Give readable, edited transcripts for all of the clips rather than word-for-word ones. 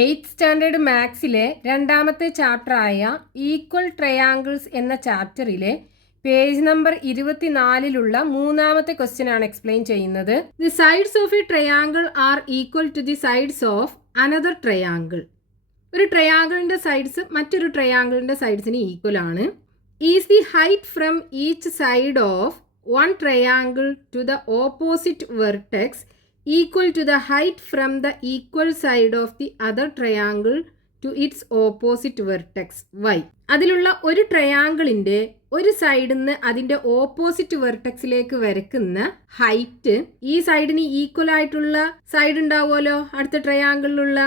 8th standard മാത്സിലെ രണ്ടാമത്തെ ചാപ്റ്ററായ equal triangles എന്ന ചാപ്റ്ററിലെ page number 24-ലുള്ള മൂന്നാമത്തെ ക്വസ്റ്റ്യൻ ആണ് എക്സ്പ്ലെയിൻ ചെയ്യുന്നത്. The sides of a triangle are equal to the sides of another triangle. ഒരു ട്രയാങ്കിളിന്റെ സൈഡ്സ് മറ്റൊരു ട്രയാങ്കിളിന്റെ സൈഡ്സിന് ഈക്വൽ ആണ്. Is the height from each side of one triangle to the opposite vertex equal to the height from the equal side of the other triangle to its opposite vertex y. അതിലുള്ള ഒരു ട്രയാങ്കിളിൻ്റെ ഒരു സൈഡിൽ നിന്ന് അതിൻ്റെ opposite വെർട്ടെക്സിലേക്ക് വരയ്ക്കുന്ന height ഈ സൈഡിന് equal ആയിട്ടുള്ള side ഉണ്ടാവുമല്ലോ അടുത്ത ട്രയാങ്കിളിലുള്ള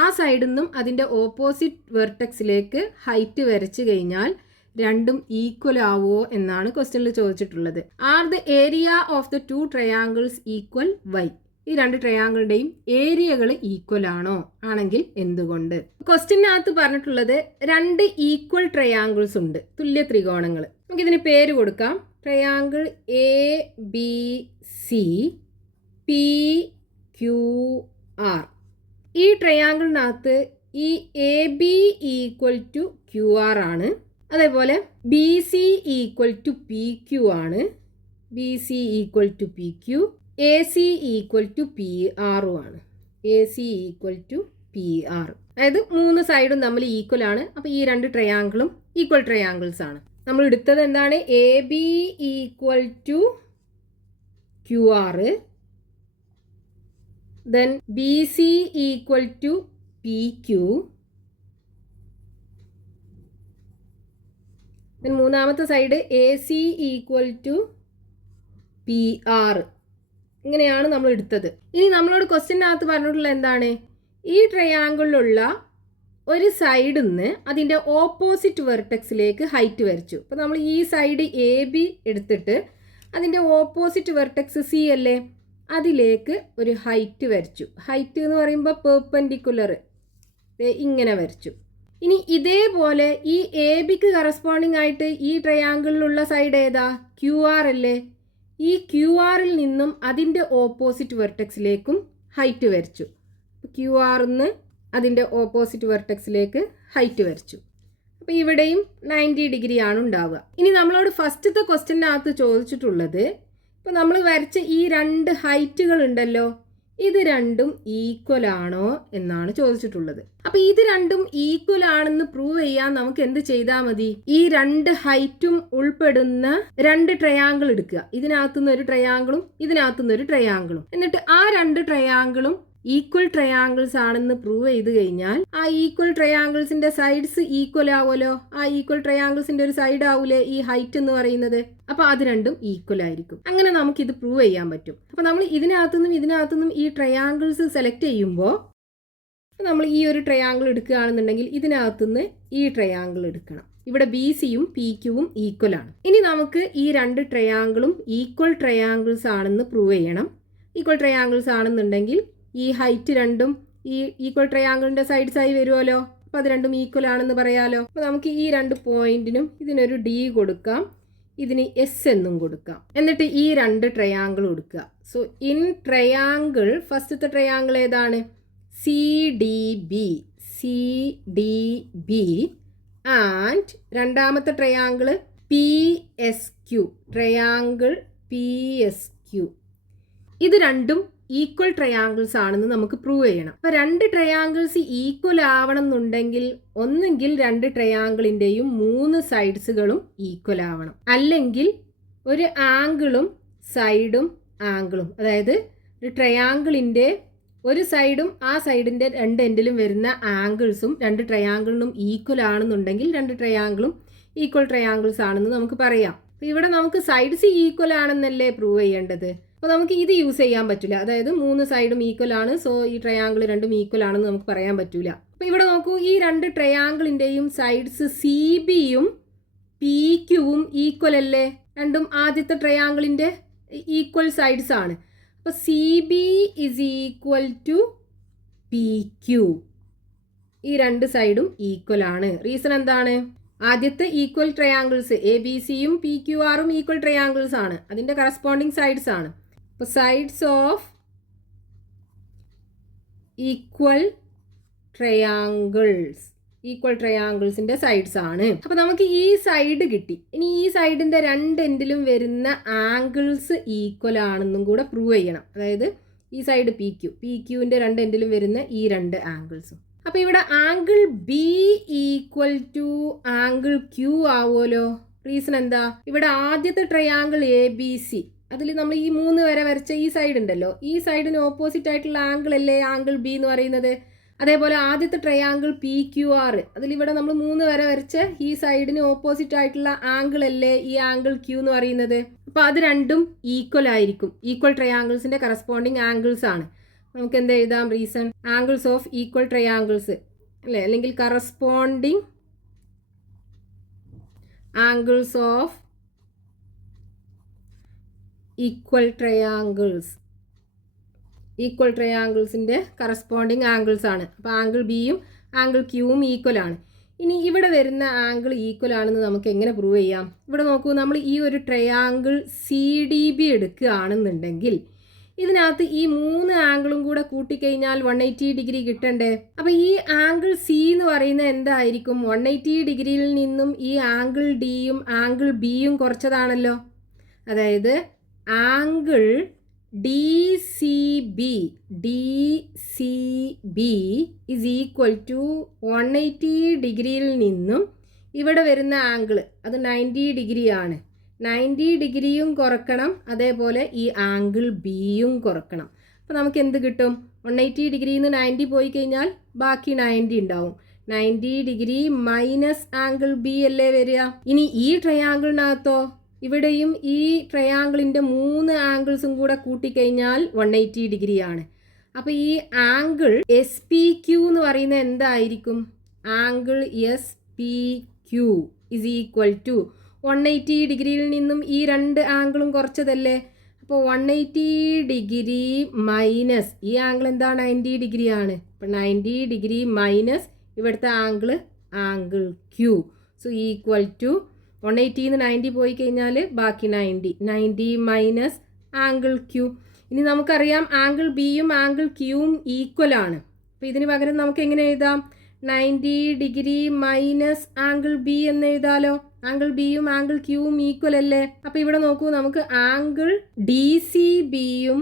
ആ സൈഡിൽ നിന്നും അതിൻ്റെ ഓപ്പോസിറ്റ് വെർട്ടെക്സിലേക്ക് ഹൈറ്റ് വരച്ചു കഴിഞ്ഞാൽ രണ്ടും ഈക്വൽ ആവുമോ എന്നാണ് ക്വസ്റ്റ്യനിൽ ചോദിച്ചിട്ടുള്ളത്. Are the area of the two triangles equal why. ഈ രണ്ട് ട്രയാങ്കിളുടെയും ഏരിയകൾ ഈക്വൽ ആണോ? ആണെങ്കിൽ എന്തുകൊണ്ട്? ക്വസ്റ്റ്യനകത്ത് പറഞ്ഞിട്ടുള്ളത് രണ്ട് ഈക്വൽ ട്രയാങ്കിൾസ് ഉണ്ട്, തുല്യ ത്രികോണങ്ങൾ. നമുക്കിതിന് പേര് കൊടുക്കാം. Triangle A B C P Q R. ഈ ട്രയാങ്കിളിനകത്ത് ഈ A B equal to Q R ആണ്. അതേപോലെ B C equal to P Q ആണ്. B C equal to P Q. A C equal to P ആറും ആണ്. A C equal to P R. അതായത് മൂന്ന് സൈഡും തമ്മിൽ ഈക്വൽ ആണ്. അപ്പോൾ ഈ രണ്ട് ട്രയാങ്കിളും ഈക്വൽ ട്രയാങ്കിൾസ് ആണ്. നമ്മൾ എടുത്തത് എന്താണ്? A B equal to Q R, then B C equal to P Q, then മൂന്നാമത്തെ side A C equal to P R. ഇങ്ങനെയാണ് നമ്മൾ എടുത്തത്. ഇനി നമ്മളോട് ക്വസ്റ്റ്യനകത്ത് പറഞ്ഞിട്ടുള്ള എന്താണ്? ഈ ട്രയാങ്കിളിലുള്ള ഒരു സൈഡിൽ നിന്ന് അതിൻ്റെ ഓപ്പോസിറ്റ് വെർട്ടെക്സിലേക്ക് ഹൈറ്റ് വരച്ചു. അപ്പോൾ നമ്മൾ ഈ സൈഡ് എ ബി എടുത്തിട്ട് അതിൻ്റെ ഓപ്പോസിറ്റ് വെർട്ടെക്സ് സി അല്ലേ, അതിലേക്ക് ഒരു ഹൈറ്റ് വരച്ചു. ഹൈറ്റ് എന്ന് പറയുമ്പോൾ പെർപെൻഡിക്കുലർ ഇങ്ങനെ വരച്ചു. ഇനി ഇതേപോലെ ഈ എ ബിക്ക് കറസ്പോണ്ടിങ് ആയിട്ട് ഈ ട്രയാങ്കിളിലുള്ള സൈഡ് ഏതാ? ക്യു ആർ അല്ലേ. ഈ ക്യു ആറിൽ നിന്നും അതിൻ്റെ ഓപ്പോസിറ്റ് വെർട്ടെക്സിലേക്കും ഹൈറ്റ് വരച്ചു. ക്യു ആറിന്ന് അതിൻ്റെ ഓപ്പോസിറ്റ് വെർട്ടെക്സിലേക്ക് ഹൈറ്റ് വരച്ചു. അപ്പോൾ ഇവിടെയും 90 ഡിഗ്രി ആണ് ഉണ്ടാവുക. ഇനി നമ്മളോട് ഫസ്റ്റത്തെ ക്വസ്റ്റ്യനകത്ത് ചോദിച്ചിട്ടുള്ളത്, ഇപ്പോൾ നമ്മൾ വരച്ച ഈ രണ്ട് ഹൈറ്റുകൾ ഉണ്ടല്ലോ, ഇത് രണ്ടും ഈക്വൽ ആണോ എന്നാണ് ചോദിച്ചിട്ടുള്ളത്. അപ്പോൾ ഇത് രണ്ടും ഈക്വൽ ആണെന്ന് പ്രൂവ് ചെയ്യാൻ നമുക്ക് എന്ത് ചെയ്താൽ മതി? ഈ രണ്ട് ഹൈറ്റും ഉൾപ്പെടുന്ന രണ്ട് ട്രയാങ്കിൾ എടുക്കുക. ഇതിനകത്തുനിന്ന് ഒരു ട്രയാങ്കിളും ഇതിനകത്തുനിന്ന് ഒരു ട്രയാങ്കിളും. എന്നിട്ട് ആ രണ്ട് ട്രയാങ്കിളും ഈക്വൽ ട്രയാങ്കിൾസ് ആണെന്ന് പ്രൂവ് ചെയ്ത് കഴിഞ്ഞാൽ ആ ഈക്വൽ ട്രയാങ്കിൾസിന്റെ സൈഡ്സ് ഈക്വൽ ആവുമല്ലോ. ആ ഈക്വൽ ട്രയാങ്കിൾസിന്റെ ഒരു സൈഡ് ആവൂലേ ഈ ഹൈറ്റ് എന്ന് പറയുന്നത്. അപ്പൊ അത് രണ്ടും ഈക്വൽ ആയിരിക്കും. അങ്ങനെ നമുക്ക് ഇത് പ്രൂവ് ചെയ്യാൻ പറ്റും. അപ്പൊ നമ്മൾ ഇതിനകത്തുനിന്നും ഈ ട്രയാങ്കിൾസ് സെലക്ട് ചെയ്യുമ്പോൾ നമ്മൾ ഈ ഒരു ട്രയാങ്കിൾ എടുക്കുകയാണെന്നുണ്ടെങ്കിൽ ഇതിനകത്തുനിന്ന് ഈ ട്രയാങ്കിൾ എടുക്കണം. ഇവിടെ ബി സിയും പി ക്യുവും ഈക്വൽ ആണ്. ഇനി നമുക്ക് ഈ രണ്ട് ട്രയാങ്കിളും ഈക്വൽ ട്രയാങ്കിൾസ് ആണെന്ന് പ്രൂവ് ചെയ്യണം. ഈക്വൽ ട്രയാങ്കിൾസ് ആണെന്നുണ്ടെങ്കിൽ ഈ ഹൈറ്റ് രണ്ടും ഈ ഈക്വൽ ട്രയാങ്കിളിന്റെ സൈഡ്സ് ആയി വരുമല്ലോ. അപ്പോൾ അത് രണ്ടും ഈക്വൽ ആണെന്ന് പറയാലോ. അപ്പോൾ നമുക്ക് ഈ രണ്ട് പോയിന്റിനും ഇതിനൊരു ഡി കൊടുക്കാം, ഇതിന് എസ് എന്നും കൊടുക്കാം. എന്നിട്ട് ഈ രണ്ട് ട്രയാങ്കിൾ കൊടുക്കുക. സോ ഇൻ ട്രയാങ്കിൾ ഫസ്റ്റത്തെ ട്രയാങ്കിൾ ഏതാണ്? സി ഡി ബി ആൻഡ് രണ്ടാമത്തെ triangle P S Q. Triangle P S Q. ഇത് രണ്ടും ഈക്വൽ ട്രയാങ്കിൾസ് ആണെന്ന് നമുക്ക് പ്രൂവ് ചെയ്യണം. അപ്പോൾ രണ്ട് ട്രയാങ്കിൾസ് ഈക്വൽ ആവണം എന്നുണ്ടെങ്കിൽ ഒന്നെങ്കിൽ രണ്ട് ട്രയാങ്കിളിൻ്റെയും മൂന്ന് സൈഡ്സുകളും ഈക്വൽ ആവണം, അല്ലെങ്കിൽ ഒരു ആംഗിളും സൈഡും ആംഗിളും, അതായത് ഒരു ട്രയാങ്കിളിൻ്റെ ഒരു സൈഡും ആ സൈഡിൻ്റെ രണ്ട് എൻഡിലും വരുന്ന ആംഗിൾസും രണ്ട് ട്രയാങ്കിളിനും ഈക്വൽ ആണെന്നുണ്ടെങ്കിൽ രണ്ട് ട്രയാങ്കിളും ഈക്വൽ ട്രയാങ്കിൾസ് ആണെന്ന് നമുക്ക് പറയാം. അപ്പോൾ ഇവിടെ നമുക്ക് സൈഡ്സ് ഈക്വൽ ആണെന്നല്ലേ പ്രൂവ് ചെയ്യേണ്ടത്. അപ്പോൾ നമുക്ക് ഇത് യൂസ് ചെയ്യാൻ പറ്റില്ല. അതായത് മൂന്ന് സൈഡും ഈക്വൽ ആണ്, സോ ഈ ട്രയാങ്കിൾ രണ്ടും ഈക്വൽ ആണെന്ന് നമുക്ക് പറയാൻ പറ്റില്ല. അപ്പോൾ ഇവിടെ നോക്കൂ, ഈ രണ്ട് ട്രയാങ്കിളിൻ്റെയും സൈഡ്സ് സി ബിയും പി ക്യുവും ഈക്വൽ അല്ലേ. രണ്ടും ആദ്യത്തെ ട്രയാങ്കിളിൻ്റെ ഈക്വൽ സൈഡ്സ് ആണ്. അപ്പോൾ C B is equal to P Q. ഈ രണ്ട് സൈഡും ഈക്വൽ ആണ്. റീസൺ എന്താണ്? ആദ്യത്തെ ഈക്വൽ ട്രയാങ്കിൾസ് എ ബി സിയും പി ക്യു ആറും ഈക്വൽ ട്രയാങ്കിൾസ് ആണ്, അതിൻ്റെ കറസ്പോണ്ടിങ് സൈഡ്സ് ആണ്. അപ്പോൾ sides of equal triangles, equal ട്രയാങ്കിൾസിൻ്റെ സൈഡ്സ് ആണ്. അപ്പോൾ നമുക്ക് ഈ സൈഡ് കിട്ടി. ഇനി ഈ സൈഡിൻ്റെ രണ്ട് എൻഡിലും വരുന്ന ആംഗിൾസ് ഈക്വൽ ആണെന്നും കൂടെ പ്രൂവ് ചെയ്യണം. അതായത് ഈ സൈഡ് പി ക്യൂവിൻ്റെ രണ്ട് എൻഡിലും വരുന്ന ഈ രണ്ട് ആംഗിൾസും. അപ്പോൾ ഇവിടെ angle B equal to angle Q ആവുമല്ലോ. റീസൺ എന്താ? ഇവിടെ ആദ്യത്തെ ട്രയാങ്കിൾ എ ബി സി, അതിൽ നമ്മൾ ഈ 3 വരെ വരച്ച ഈ സൈഡ് ഉണ്ടല്ലോ, ഈ സൈഡിന് ഓപ്പോസിറ്റ് ആയിട്ടുള്ള ആംഗിൾ അല്ലേ ആംഗിൾ ബി എന്ന് പറയുന്നത്. അതേപോലെ ആദ്യത്തെ ട്രയാങ്കിൾ പി ക്യു ആർ, അതിലിവിടെ നമ്മൾ 3 വരെ വരച്ച് ഈ സൈഡിന് ഓപ്പോസിറ്റ് ആയിട്ടുള്ള ആംഗിൾ അല്ലേ ഈ ആംഗിൾ ക്യൂ എന്ന് പറയുന്നത്. അപ്പോൾ അത് രണ്ടും ഈക്വൽ ആയിരിക്കും, ഈക്വൽ ട്രയാങ്കിൾസിന്റെ കറസ്പോണ്ടിങ് ആംഗിൾസ് ആണ്. നമുക്ക് എന്ത് എഴുതാം? Reason angles of equal triangles അല്ലേ, അല്ലെങ്കിൽ corresponding angles of equal triangles, equal ട്രയാങ്കിൾസിൻ്റെ കറസ്പോണ്ടിങ് ആംഗിൾസ് ആണ്. അപ്പോൾ ആംഗിൾ ബിയും ആംഗിൾ ക്യൂവും ഈക്വൽ ആണ്. ഇനി ഇവിടെ വരുന്ന ആംഗിൾ ഈക്വൽ ആണെന്ന് നമുക്ക് എങ്ങനെ പ്രൂവ് ചെയ്യാം? ഇവിടെ നോക്കൂ, നമ്മൾ ഈ ഒരു ട്രയാങ്കിൾ സി ഡി ബി എടുക്കുകയാണെന്നുണ്ടെങ്കിൽ ഇതിനകത്ത് ഈ 3 ആംഗിളും കൂടെ കൂട്ടിക്കഴിഞ്ഞാൽ 180 ഡിഗ്രി കിട്ടണ്ടേ? അപ്പോൾ ഈ ആംഗിൾ സി എന്ന് പറയുന്നത് എന്തായിരിക്കും? 180 ഡിഗ്രിയിൽ നിന്നും ഈ ആംഗിൾ ഡിയും ആംഗിൾ ബിയും കുറച്ചതാണല്ലോ. അതായത് angle D C B is equal to 180 ഡിഗ്രിയിൽ നിന്നും ഇവിടെ വരുന്ന ആംഗിൾ അത് 90 ഡിഗ്രിയാണ്. 90 ഡിഗ്രിയും കുറക്കണം, അതേപോലെ ഈ ആംഗിൾ ബിയും കുറക്കണം. അപ്പോൾ നമുക്ക് എന്ത് കിട്ടും? 180 ഡിഗ്രിയിൽ നിന്ന് 90 പോയി കഴിഞ്ഞാൽ ബാക്കി 90 ഉണ്ടാവും. 90 ഡിഗ്രി മൈനസ് ആംഗിൾ ബി അല്ലേ വരിക. ഇനി ഈ ട്രയാങ്കിളിനകത്തോ, ഇവിടെയും ഈ ട്രയാങ്കിളിൻ്റെ 3 ആംഗിൾസും കൂടെ കൂട്ടിക്കഴിഞ്ഞാൽ 180 ഡിഗ്രിയാണ്. അപ്പോൾ ഈ ആംഗിൾ എസ് പി ക്യൂ എന്ന് പറയുന്നത് എന്തായിരിക്കും? Angle S P Q is equal to 180 ഡിഗ്രിയിൽ നിന്നും ഈ രണ്ട് ആംഗിളും കുറച്ചതല്ലേ. അപ്പോൾ 180 ഡിഗ്രി മൈനസ് ഈ ആംഗിൾ എന്താ? 90 ഡിഗ്രിയാണ്. അപ്പോൾ 90 ഡിഗ്രി മൈനസ് ഇവിടുത്തെ angle Q. So equal to 180 നിന്ന് 90 പോയി കഴിഞ്ഞാൽ ബാക്കി 90 മൈനസ് ആംഗിൾ ക്യൂ. ഇനി നമുക്കറിയാം ആംഗിൾ ബിയും ആംഗിൾ ക്യൂവും ഈക്വൽ ആണ്. അപ്പോൾ ഇതിന് പകരം നമുക്ക് എങ്ങനെ എഴുതാം? 90 ഡിഗ്രി മൈനസ് ആംഗിൾ ബി എന്ന് എഴുതാലോ. ആംഗിൾ ബിയും ആംഗിൾ ക്യൂവും ഈക്വൽ അല്ലേ. അപ്പോൾ ഇവിടെ നോക്കൂ, നമുക്ക് ആംഗിൾ ഡി സി ബിയും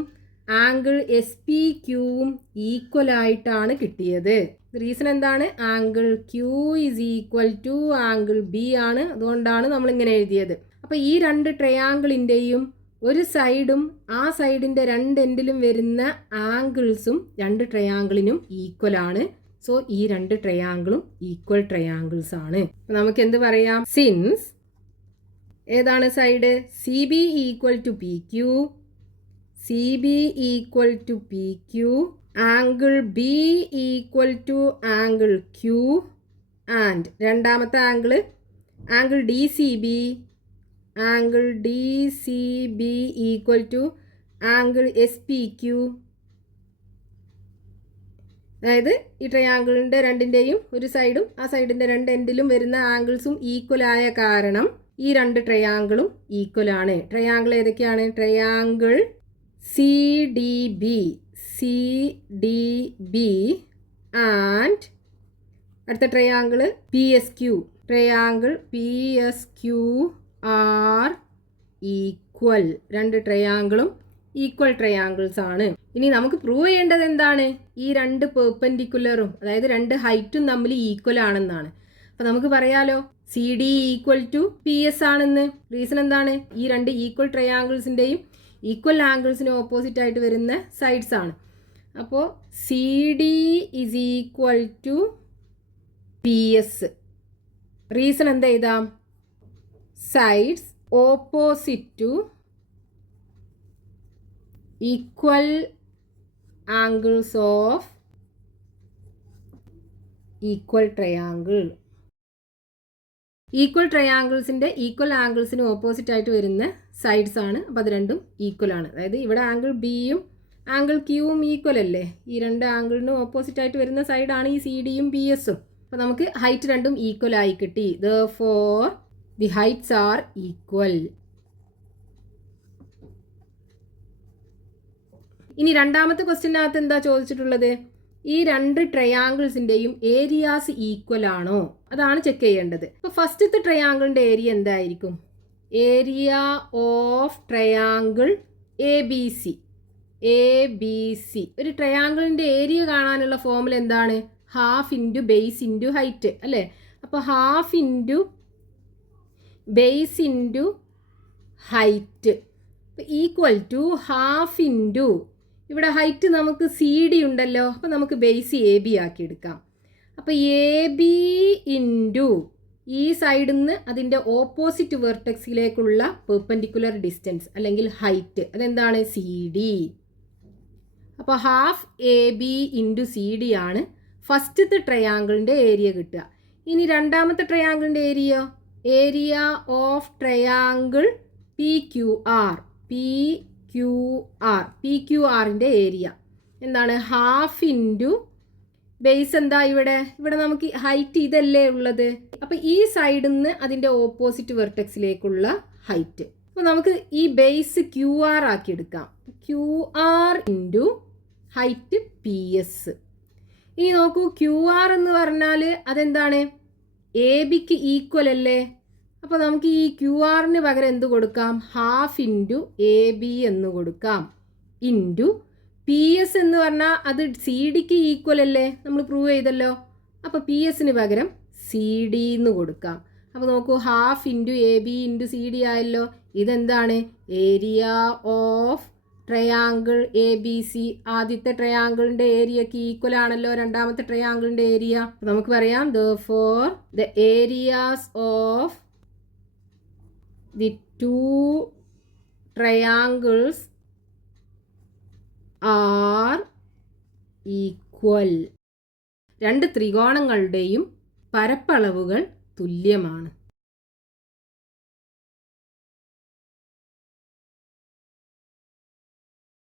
ആംഗിൾ എസ് പി ക്യൂവും ഈക്വൽ ആയിട്ടാണ് കിട്ടിയത്. റീസൺ എന്താണ്? Angle Q is equal to angle B ആണ്. അതുകൊണ്ടാണ് നമ്മൾ ഇങ്ങനെ എഴുതിയത്. അപ്പോൾ ഈ രണ്ട് ട്രയാങ്കിളിൻ്റെയും ഒരു സൈഡും ആ സൈഡിൻ്റെ രണ്ട് എൻഡിലും വരുന്ന ആംഗിൾസും രണ്ട് ട്രയാങ്കിളിനും ഈക്വൽ ആണ്. സോ ഈ രണ്ട് ട്രയാങ്കിളും ഈക്വൽ ട്രയാങ്കിൾസ് ആണ്. നമുക്ക് എന്ത് പറയാം? സിൻസ് ഏതാണ് side? C B equal to P Q, C B equal to P Q, angle B equal to angle Q, and രണ്ടാമത്തെ angle D C B equal to angle S P Q. അതായത് ഈ ട്രയാങ്കിളിൻ്റെ രണ്ടിൻ്റെയും ഒരു സൈഡും ആ സൈഡിൻ്റെ രണ്ട് എൻഡിലും വരുന്ന ആംഗിൾസും ഈക്വൽ ആയ കാരണം ഈ രണ്ട് ട്രയാങ്കിളും ഈക്വൽ ആണ്. ട്രയാങ്കിൾ ഏതൊക്കെയാണ്? Triangle C D B and അടുത്ത triangle P S Q. Triangle P S Q R equal. രണ്ട് ട്രയാങ്കിളും ഈക്വൽ ട്രയാങ്കിൾസ് ആണ്. ഇനി നമുക്ക് പ്രൂവ് ചെയ്യേണ്ടത് എന്താണ്? ഈ രണ്ട് പെർപെൻഡിക്കുലറും അതായത് രണ്ട് ഹൈറ്റും തമ്മിൽ ഈക്വൽ ആണെന്നാണ്. അപ്പോൾ നമുക്ക് പറയാലോ C D equal to P S ആണെന്ന്. റീസൺ എന്താണ്? ഈ രണ്ട് ഈക്വൽ ട്രയാങ്കിൾസിൻ്റെയും ഈക്വൽ ആംഗിൾസിന് ഓപ്പോസിറ്റ് ആയിട്ട് വരുന്ന സൈഡ്സ് ആണ്. അപ്പോൾ C D is equal to P S. Reason എന്താ എഴുതാം? Sides opposite to equal angles of equal triangle. Equal ട്രയാങ്കിൾസിൻ്റെ ഈക്വൽ ആംഗിൾസിന് ഓപ്പോസിറ്റ് ആയിട്ട് വരുന്ന സൈഡ്സ് ആണ്. അപ്പോൾ അത് രണ്ടും ഈക്വൽ ആണ്. അതായത് ഇവിടെ ആംഗിൾ ബിയും ആംഗിൾ ക്യൂവും ഈക്വൽ അല്ലേ. ഈ രണ്ട് ആംഗിളിനും ഓപ്പോസിറ്റ് ആയിട്ട് വരുന്ന സൈഡാണ് ഈ സി ഡിയും പി എസും. അപ്പോൾ നമുക്ക് ഹൈറ്റ് രണ്ടും ഈക്വൽ ആയി കിട്ടി. Therefore the heights are equal. ഇനി രണ്ടാമത്തെ ക്വസ്റ്റ്യനകത്ത് എന്താ ചോദിച്ചിട്ടുള്ളത്? ഈ രണ്ട് ട്രയാങ്കിൾസിൻ്റെയും ഏരിയാസ് ഈക്വൽ ആണോ, അതാണ് ചെക്ക് ചെയ്യേണ്ടത്. അപ്പോൾ ഫസ്റ്റത്തെ ട്രയാങ്കിളിൻ്റെ ഏരിയ എന്തായിരിക്കും? Area of triangle ABC. ഒരു ട്രയാങ്കിളിൻ്റെ ഏരിയ കാണാനുള്ള ഫോമുല എന്താണ്? Half into base into height അല്ലേ? അപ്പോൾ half into base into height equal to half into, ഇവിടെ ഹൈറ്റ് നമുക്ക് CD ഉണ്ടല്ലോ, അപ്പോൾ നമുക്ക് ബേസ് AB ആക്കി എടുക്കാം. അപ്പോൾ AB ഇൻറ്റു ഈ സൈഡിൽ നിന്ന് അതിൻ്റെ ഓപ്പോസിറ്റ് വെർട്ടെക്സിലേക്കുള്ള പെർപെൻഡിക്കുലർ ഡിസ്റ്റൻസ് അല്ലെങ്കിൽ ഹൈറ്റ്, അതെന്താണ്? CD. അപ്പോൾ ഹാഫ് AB ഇൻറ്റു CD ആണ് ഫസ്റ്റത്തെ ട്രയാങ്കിളിൻ്റെ ഏരിയ കിട്ടുക. ഇനി രണ്ടാമത്തെ ട്രയാങ്കിളിൻ്റെ ഏരിയ ഓഫ് ട്രയാങ്കിൾ PQRൻ്റെ ഏരിയ എന്താണ്? ഹാഫ് ഇൻറ്റു ബേസ് എന്താ ഇവിടെ നമുക്ക് ഹൈറ്റ് ഇതല്ലേ ഉള്ളത്, അപ്പോൾ ഈ സൈഡിൽ നിന്ന് അതിൻ്റെ ഓപ്പോസിറ്റ് വെർട്ടെക്സിലേക്കുള്ള ഹൈറ്റ്. അപ്പോൾ നമുക്ക് ഈ ബേസ് QR ആക്കി എടുക്കാം. QR into height PS. ഇനി നോക്കൂ, QR എന്ന് പറഞ്ഞാൽ അതെന്താണ്? ABക്ക് ഈക്വൽ അല്ലേ? അപ്പോൾ നമുക്ക് ഈ QR പകരം എന്ത് കൊടുക്കാം? ഹാഫ് ഇൻറ്റു AB എന്ന് കൊടുക്കാം. ഇൻറ്റു PS എന്ന് പറഞ്ഞാൽ അത് CDക്ക് ഈക്വൽ അല്ലേ? നമ്മൾ പ്രൂവ് ചെയ്തല്ലോ. അപ്പോൾ PSന് പകരം CD എന്ന് കൊടുക്കാം. അപ്പോൾ നോക്കൂ, half into AB into CD ആയല്ലോ. ഇതെന്താണ്? Area of triangle ABC. ആദ്യത്തെ ട്രയാങ്കിളിൻ്റെ ഏരിയക്ക് ഈക്വൽ ആണല്ലോ രണ്ടാമത്തെ ട്രയാങ്കിളിൻ്റെ ഏരിയ. നമുക്ക് പറയാം therefore the areas of the two triangles are equal. രണ്ട് ത്രികോണങ്ങളുടെയും പരപ്പളവുകൾ തുല്യമാണ്.